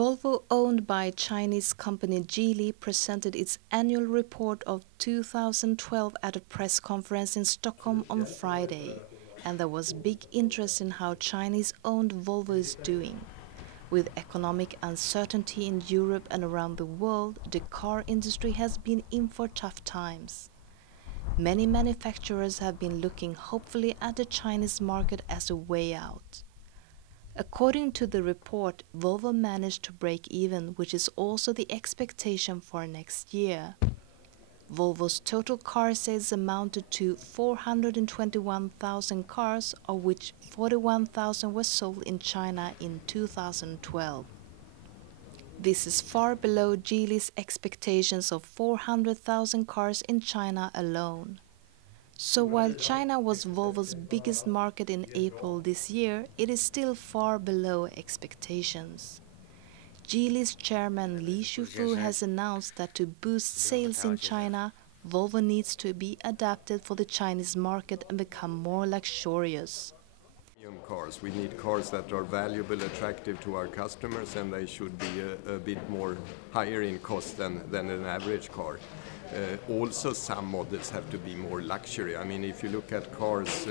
Volvo, owned by Chinese company Geely, presented its annual report of 2012 at a press conference in Stockholm on Friday, and there was big interest in how Chinese-owned Volvo is doing. With economic uncertainty in Europe and around the world, the car industry has been in for tough times. Many manufacturers have been looking hopefully at the Chinese market as a way out. According to the report, Volvo managed to break even, which is also the expectation for next year. Volvo's total car sales amounted to 421,000 cars, of which 41,000 were sold in China in 2012. This is far below Geely's expectations of 400,000 cars in China alone. So while China was Volvo's biggest market in April this year, it is still far below expectations. Geely's chairman Li Shufu has announced that to boost sales in China, Volvo needs to be adapted for the Chinese market and become more luxurious. Cars. We need cars that are valuable, attractive to our customers, and they should be a bit more higher in cost than an average car. Also, some models have to be more luxury. I mean, if you look at cars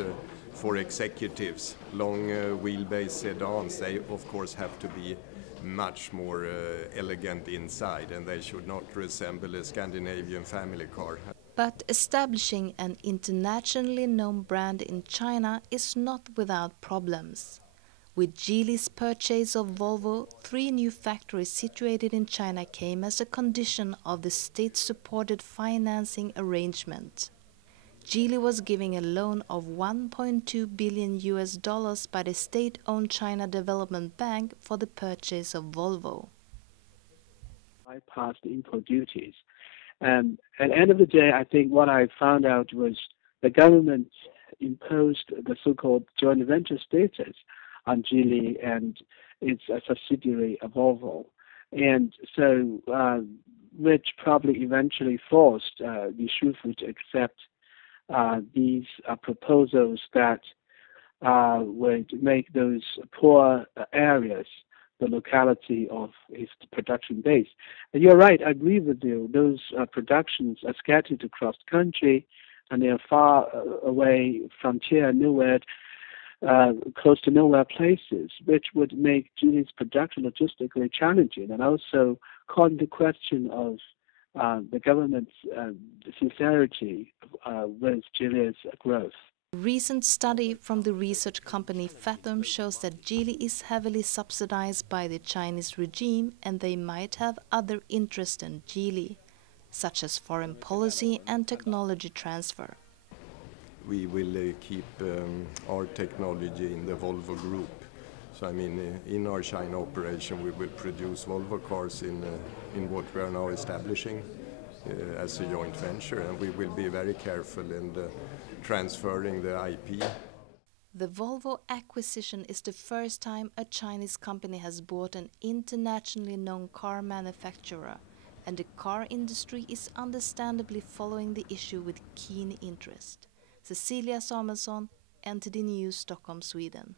for executives, long wheelbase sedans, they of course have to be much more elegant inside, and they should not resemble a Scandinavian family car. But establishing an internationally known brand in China is not without problems. With Geely's purchase of Volvo, 3 new factories situated in China came as a condition of the state-supported financing arrangement. Geely was giving a loan of $1.2 billion by the state-owned China Development Bank for the purchase of Volvo. Bypassed import duties. And at the end of the day, I think what I found out was the government imposed the so-called joint venture status on Geely and its a subsidiary of Volvo. And so, which probably eventually forced the Shufu to accept these proposals that would make those poor areas the locality of its production base. And you're right, I agree with you. Those productions are scattered across the country, and they are far away, frontier, nowhere, close to nowhere places, which would make Geely's production logistically challenging, and also call into question of the government's sincerity with Geely's growth. A recent study from the research company Fathom shows that Geely is heavily subsidized by the Chinese regime, and they might have other interests than Geely, such as foreign policy and technology transfer. We will keep our technology in the Volvo group. So I mean, in our China operation, we will produce Volvo cars in what we are now establishing as a joint venture, and we will be very careful in transferring the IP. The Volvo acquisition is the first time a Chinese company has bought an internationally known car manufacturer, and the car industry is understandably following the issue with keen interest. Cecilia Samuelsson, NTD News, Stockholm, Sweden.